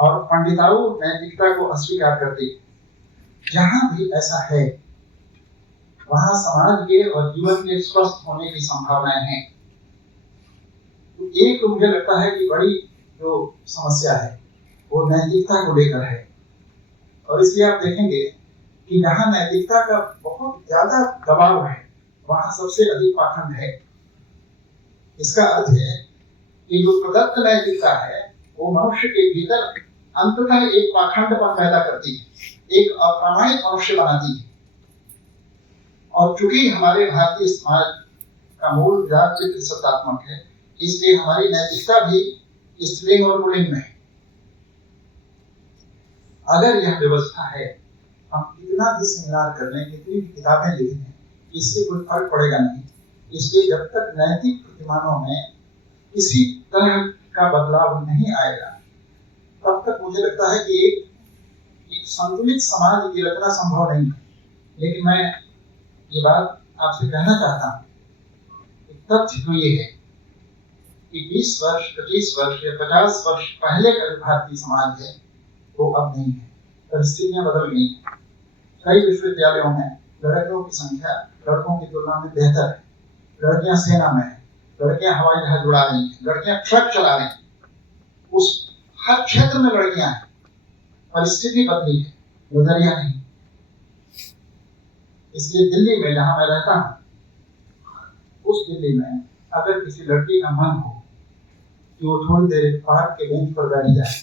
और पंडिताऊ नैतिकता को अस्वीकार करती है। जहां भी ऐसा है वहां समाज के और जीवन के स्वस्थ होने की संभावनाएं हैं। तो एक मुझे लगता है कि बड़ी जो समस्या है वो नैतिकता को लेकर है, और इसलिए आप देखेंगे कि जहां नैतिकता का बहुत ज्यादा दबाव है वहां सबसे अधिक पाखंड है। इसका अर्थ है कि जो प्रदत्त नैतिकता है वो मनुष्य के भीतर अंततः एक पाखंडपन पैदा करती है, एक अप्रामाणिक मनुष्य बनाती है। और चूंकि हमारे भारतीय समाज का मूल विचार सत्तात्मक है, इसलिए हमारी नैतिकता भी स्त्रीलिंग और पुल्लिंग में है। अगर यह व्यवस्था है, हम कितना भी सेमिनार कर लें, कितनी भी किताबें लिख लें, इससे कोई फर्क पड़ेगा नहीं। इसलिए जब तक नैतिक प्रतिमानों में किसी तरह का बदलाव नहीं आएगा, तब तक मुझे लगता है कि एक संतुलित समाज की रचना संभव नहीं है। लेकिन मैं ये बात आपसे कहना चाहता हूँ, तथ्य तो ये है कि 20 वर्ष, 25 वर्ष या 50 वर्ष पहले का जो भारतीय समाज है वो अब नहीं है। परिस्थितियां बदल गई। कई विश्वविद्यालयों में लड़कियों की संख्या लड़कों की तुलना में बेहतर है। लड़कियां सेना में है, लड़कियां हवाई जहाज उड़ा रही हैं, लड़कियां ट्रक चला रही हैं, उस हर क्षेत्र में लड़कियां हैं। परिस्थिति बदली है, नजरिया नहीं। इसलिए दिल्ली में जहां मैं रहता हूं, उस दिल्ली में अगर किसी लड़की का मन हो कि वो थोड़ी देर पार्क के बेंच पर बैठ जाए,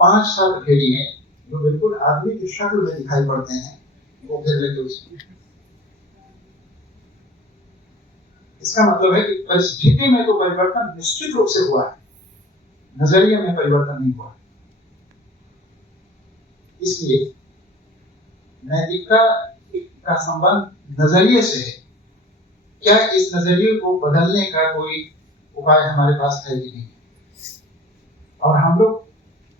5-7 भेड़ी हैं जो बिल्कुल आदमी की शक्ल में दिखाई पड़ते हैं, वो फिर लेके उसको। इसका मतलब है कि परिस्थिति में तो परिवर्तन निश्चित रूप से हुआ है, नजरिए में परिवर्तन नहीं हुआ। इसलिए नैतिकता का संबंध नजरिए से है। क्या इस नजरिए को बदलने का कोई उपाय हमारे पास है कि नहीं? और हम लोग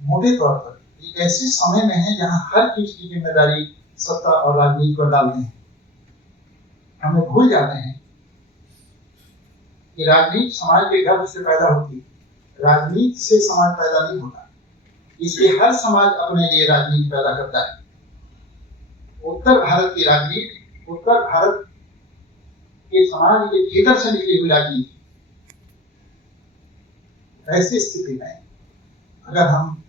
मोटे तौर पर एक ऐसे समय में हैं जहां हर चीज की जिम्मेदारी सत्ता और राजनीति पर डालते हैं। हमें भूल जाते हैं कि राजनीति समाज के गर्भ से पैदा होती है, राजनीति से समाज पैदा नहीं होता। इसलिए हर समाज अपने लिए राजनीति पैदा करता है। उत्तर भारत की राजनीति उत्तर भारत के समाज के भीतर से निकली हुई राजनीति। ऐसी स्थिति में अगर हम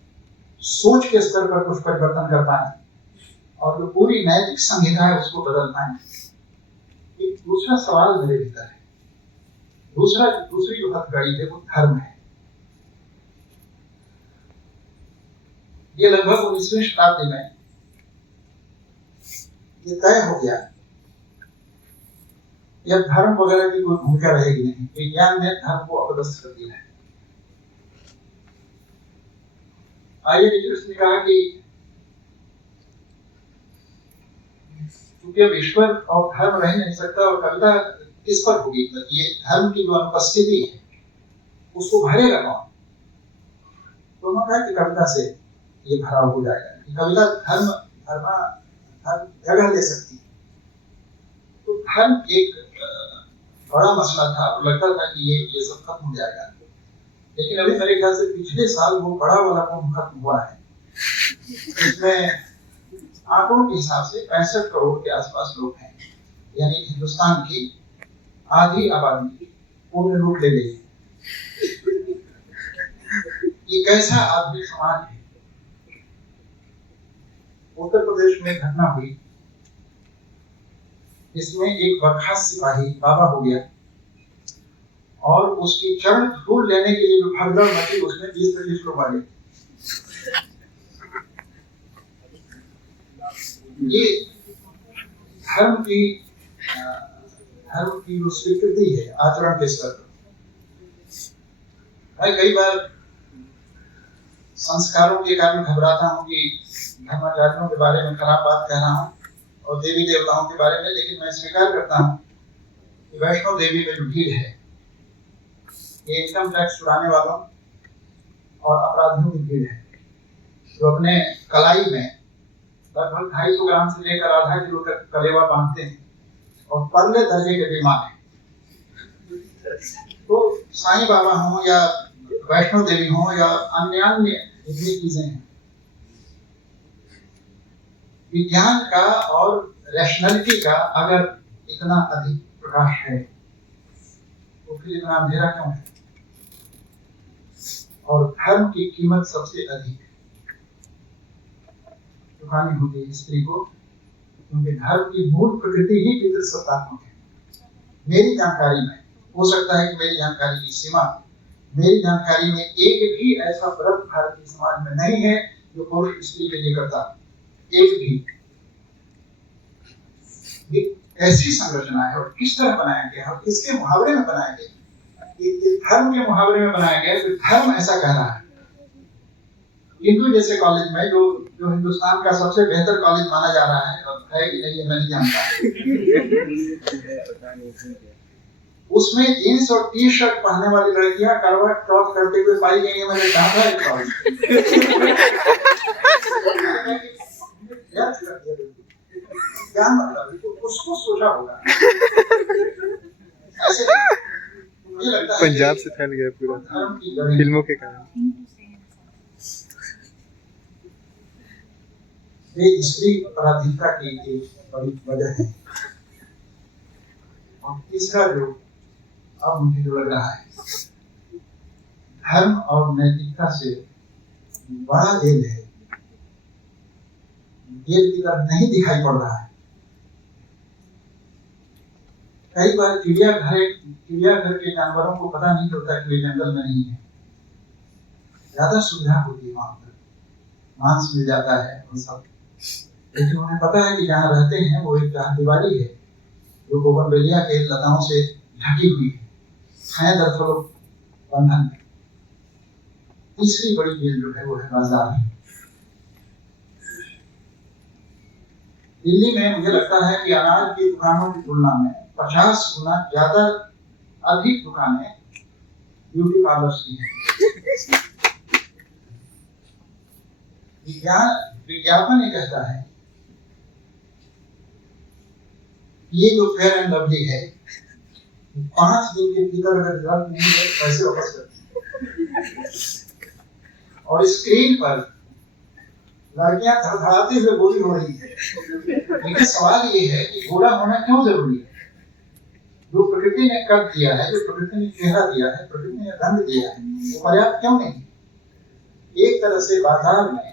सोच के स्तर पर कुछ परिवर्तन कर पाए और जो पूरी नैतिक संहिता है उसको बदल पाए। एक दूसरा सवाल मेरे भीतर है, दूसरी जो हथकड़ी है वो धर्म है। ये लगभग 19वीं शताब्दी में ये तय हो गया, यह धर्म वगैरह की कोई भूमिका रहेगी नहीं। विज्ञान ने धर्म को अपदस्थ कर दिया है। आइए ने कहा कि क्योंकि अब ईश्वर और धर्म रह नहीं सकता और कविता किस पर होगी? ये धर्म की जो अनुपस्थिति है उसको भरेगा कौन? तो उन्होंने कहा कि कविता से ये भराव हो जाएगा। कविता धर्म जगह ले सकती है। तो धर्म एक बड़ा मसला था, लगता था कि ये सब खत्म हो जाएगा। लेकिन अभी मेरे ख्याल से पिछले साल वो बड़ा वाला कुंभ खत्म हुआ है, इसमें आंकड़ों के हिसाब से 65 करोड़ के आसपास लोग हैं, यानी हिंदुस्तान की आधी आबादी पूर्ण रूप ले गई। ये कैसा आधुनिक समाज है? उत्तर प्रदेश में घटना हुई, इसमें एक बर्खास्त सिपाही बाबा हो गया और उसकी चरण धूल लेने के लिए जो भगदड़ मची उसमें 20-25 लोग मारे। ये धर्म की जो स्वीकृति है आचरण के स्तर पर। मैं कई बार संस्कारों के कारण घबराता हूँ कि धर्माचार्यों के बारे में खराब बात कह रहा हूँ और देवी देवताओं के बारे में, लेकिन मैं स्वीकार करता हूँ कि वैष्णो देवी में जो भीड़ है ये इनकम टैक्स चुराने वालों और अपराधियों की भीड़ है, जो अपने कलाई में लगभग 250 ग्राम से लेकर आधा किलो तक कलेवा बांधते हैं और परले दर्जे के बीमार हैं। तो साईं बाबा हों या वैष्णो देवी हो या अन्य अन्य जितनी चीजें हैं, विज्ञान का और रैशनैलिटी का अगर इतना अधिक प्रकाश है तो फिर इतना अंधेरा क्यों है? और धर्म की कीमत सबसे अधिक चुकानी होगी स्त्री को, क्योंकि धर्म की मूल प्रकृति ही पितृसत्तात्मक है। मेरी जानकारी में, हो सकता है कि मेरी जानकारी की सीमा, मेरी जानकारी में एक भी ऐसा व्रत भारतीय समाज में नहीं है जो पुरुष स्त्री के लिए करता, एक भी। ऐसी संरचना है और किस तरह बनाया गया और किसके मुहावरे में बनाया गया? ये धर्म के मुहावरे में बनाया गया, तो धर्म ऐसा कह रहा है। हिंदू जैसे कॉलेज में जो हिंदुस्तान का सबसे बेहतर कॉलेज माना जा रहा है, और है कि नहीं ये मैं नहीं जानता, उसमें जींस और टी शर्ट पहनने वाली लड़कियां करवट क्रॉस करते हुए पाई गई है। मैंने कहा था क्या मतलब, उसको सोचा होगा। ऐसे मुझे लगता है पंजाब से फैल गया पूरा फिल्मों के कारण। ये स्त्री पराधीनता की एक बड़ी वजह है। और तीसरा जो अब मुझे जो लग रहा है, धर्म और नैतिकता से बड़ा जेल है, जेल की तरफ नहीं दिखाई पड़ रहा है। कई बार चिड़ियाघर के जानवरों को पता नहीं होता कि वे जंगल में नहीं है। ज्यादा सुविधा होती है, वहां पर मांस मिल जाता है और सब, लेकिन उन्हें पता है कि जहाँ रहते हैं वो एक दिवाली है जो बोगनवेलिया के लताओं से ढकी हुई है, दरअसल बंधन। तीसरी बड़ी जेल जो है वो है बाजार। दिल्ली में मुझे लगता है कि अनाज की दुकानों की तुलना में 50 गुना ज्यादा अधिक दुकानें ब्यूटी पार्लर्स की हैं। विज्ञापन ये कहता है ये जो फेयर एंड लवली है 5 दिन के भीतर अगर रिजल्ट नहीं है पैसे वापस करते, और स्क्रीन पर लड़कियां थरथराते हुए गोरी हो रही है। लेकिन सवाल ये है कि गोरा होना क्यों जरूरी है? जो प्रकृति ने कर दिया है, जो प्रकृति ने चेहरा दिया है, प्रकृति ने रंग दिया है, वो पर्याप्त क्यों नहीं? एक तरह से बाजार में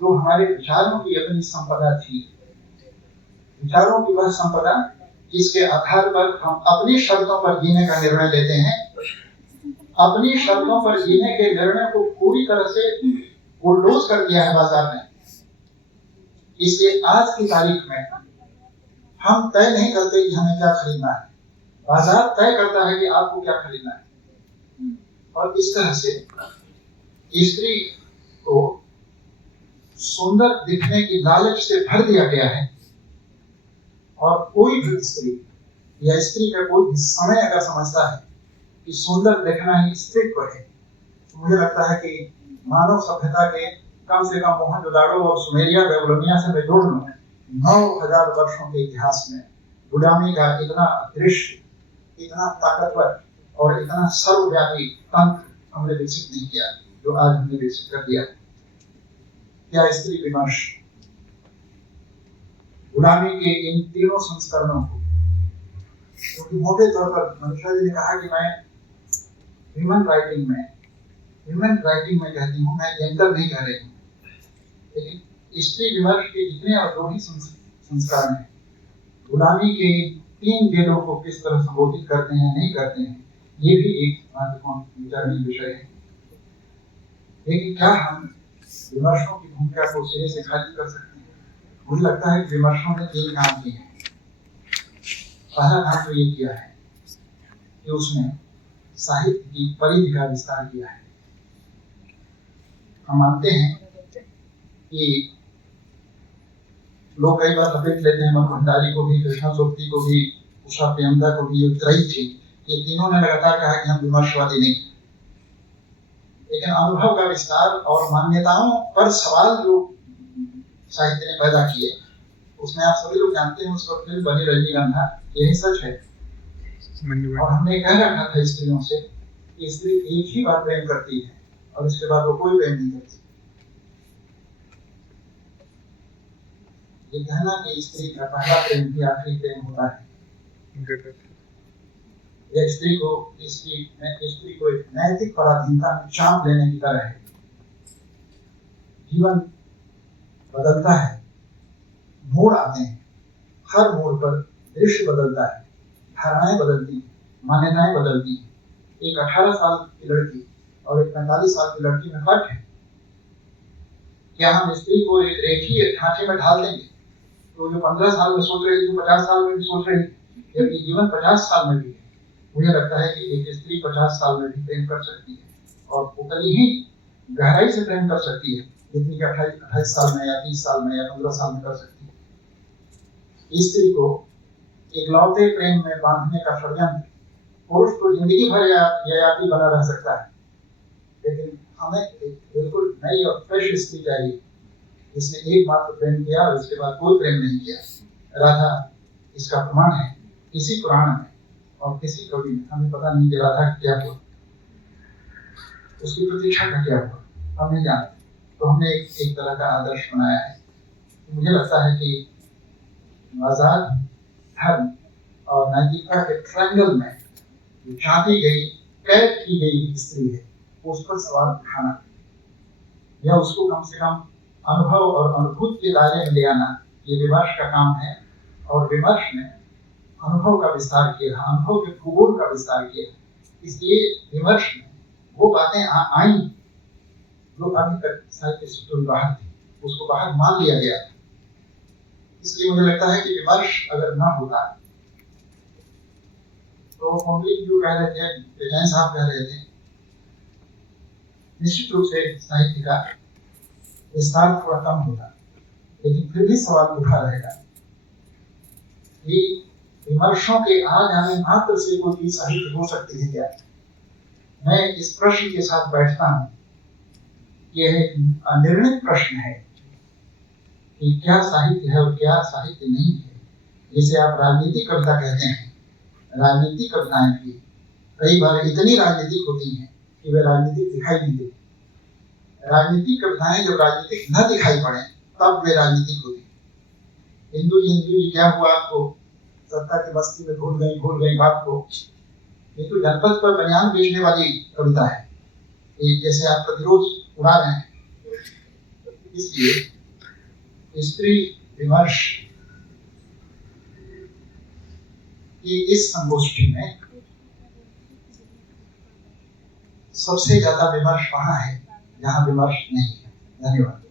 जो हमारे विचारों की अपनी संपदा थी, विचारों की वह संपदा जिसके आधार पर हम अपनी शर्तों पर जीने का निर्णय लेते हैं, अपनी शर्तों पर जीने के निर्णय को पूरी तरह से बुलडोज कर दिया है बाजार ने। इसलिए आज की तारीख में हम तय नहीं करते कि हमें क्या खरीदना है, बाजार तय करता है कि आपको क्या खरीदना है। और इस तरह से स्त्री को सुंदर दिखने की लालच से भर दिया गया है, और कोई भी स्त्री या स्त्री का कोई भी समय अगर समझता है कि सुंदर देखना ही स्त्रीत्व है, तो मुझे लगता है कि मानव सभ्यता के कम से कम मोहनजोदाड़ो और सुमेरिया बेबीलोनिया से मैं जोड़ लूं 9000 वर्षों के इतिहास में गुलामी का इतना दृश्य, इतना ताकतवर और इतना सर्वव्यापी तंत्र हमने विकसित नहीं किया जो आज हमने विकसित कर दिया। क्या स्त्री विमर्श गुलामी के इन तीनों संस्करणों को, क्योंकि मोटे तौर पर मनीषा जी ने कहा कि मैं ह्यूमन राइटिंग में कहती हूँ, मैं जेंडर नहीं कह रही हूँ, लेकिन स्त्री विमर्श के जितने अवरोही संस्कार हैं, गुलामी के 3 जेलों को किस तरह संबोधित करते हैं, नहीं करते हैं, ये भी एक महत्वपूर्ण विचारणीय विषय है। लेकिन क्या हम विमर्शों की भूमिका को सिरे से खारिज कर सकते हैं? मुझे लगता है कि विमर्शों ने 3 काम किए हैं। पहला काम तो ये किया है कि उसने साहित्य की परिधि का विस्तार किया है। हम मानते हैं कि लोग कई बार लपेट लेते हैं मन भंडारी को भी, कृष्णा सोपती को भी, उषा प्रेमदा को भी, जो त्रयी थी, ये तीनों ने लगातार कहा कि हम विमर्शवादी नहीं। लेकिन अनुभव का विस्तार और मान्यताओं पर सवाल जो साहित्य ने पैदा किए, उसमें आप सभी लोग जानते हैं उस वक्त फिल्म बनी रजनीगंधा, यही सच है। और हमने कह रखा था स्त्रियों से कि स्त्री एक ही बार प्रेम करती है और उसके बाद वो कोई प्रेम नहीं करती। ये कहना कि स्त्री का पहला प्रेम भी आखिरी प्रेम होता है, यह स्त्री को एक नैतिक पराधीनता में चांप लेने की तरह है। जीवन बदलता है, मोड़ आते हैं, हर मोड़ पर दृश्य बदलता है, धारणाएं बदलती हैं, मान्यताएं बदलती हैं। एक 18 साल की लड़की और एक 45 साल की लड़की में फर्क है। क्या हम स्त्री को एक रेखीय ढांचे में ढाल देंगे तो जो 15 साल में सोच रही थी 50 साल में भी सोच रही, जबकि जीवन 50 साल में भी है। मुझे लगता है कि एक स्त्री 50 साल में भी प्रेम कर सकती है और उतनी ही गहराई से प्रेम कर सकती है जितनी कि 28 साल में या 30 साल में या 15 साल में कर सकती है। स्त्री को इकलौते प्रेम में बांधने का षड्यंत्र पुरुष को जिंदगी भर ययाति बना रह सकता है, लेकिन हमें एक बिल्कुल नई और फ्रेश स्त्री चाहिए जिसने एक मात्र प्रेम किया और उसके बाद कोई प्रेम नहीं किया। राधा इसका प्रमाण है। किसी पुराण में और किसी कवि में हमें पता नहीं कि राधा का क्या हुआ, उसकी प्रतीक्षा का क्या हुआ, हम नहीं जानते। तो हमने एक तरह का आदर्श बनाया है। मुझे लगता है कि आजाद धर्म और नैतिकता के ट्रायंगल में चाहती गई, कैद की गई स्त्री है, उस पर सवाल उठाना या उसको कम से कम अनुभव और अनुभूति के दायरे में ले आना, ये विमर्श का काम है। और विमर्श में अनुभव का विस्तार किया, अनुभव के भूगोल का विस्तार किया। इसलिए विमर्श में वो बातें आई जो अभी तक साहित्य सूत्रों में बाहर थी, उसको बाहर मान लिया गया। इसलिए मुझे लगता है कि विमर्श अगर ना होता तो कुंडली जो कह रहे थे, जैन साहब कह रहे थे, निश्चित रूप से साहित्य का विस्तार थोड़ा कम होता, लेकिन फिर भी सवाल उठा रहेगा कि विमर्शों के आ जाने मात्र से कोई भी साहित्य हो सकती है क्या? मैं इस प्रश्न के साथ बैठता हूँ। यह एक अनिर्णित प्रश्न है कि क्या साहित्य है और क्या साहित्य नहीं है। जिसे आप राजनीतिक कविता कहते हैं, राजनीतिक कविताएं भी कई बार इतनी राजनीतिक होती हैं कि वे राजनीतिक दिखाई नहीं देती। राजनीतिक कविताएं जब राजनीतिक न दिखाई पड़े तब वे राजनीतिक होती हैं। हिंदू जी क्या हुआ आपको, सत्ता की बस्ती में भूल गई बात को। ये तो जनपद पर बयान बेचने वाली कविता है, जैसे आप प्रतिरोध उड़ा रहे हैं। इसलिए स्त्री विमर्श की इस संगोष्ठी में सबसे ज्यादा विमर्श वहां है जहां विमर्श नहीं है। धन्यवाद।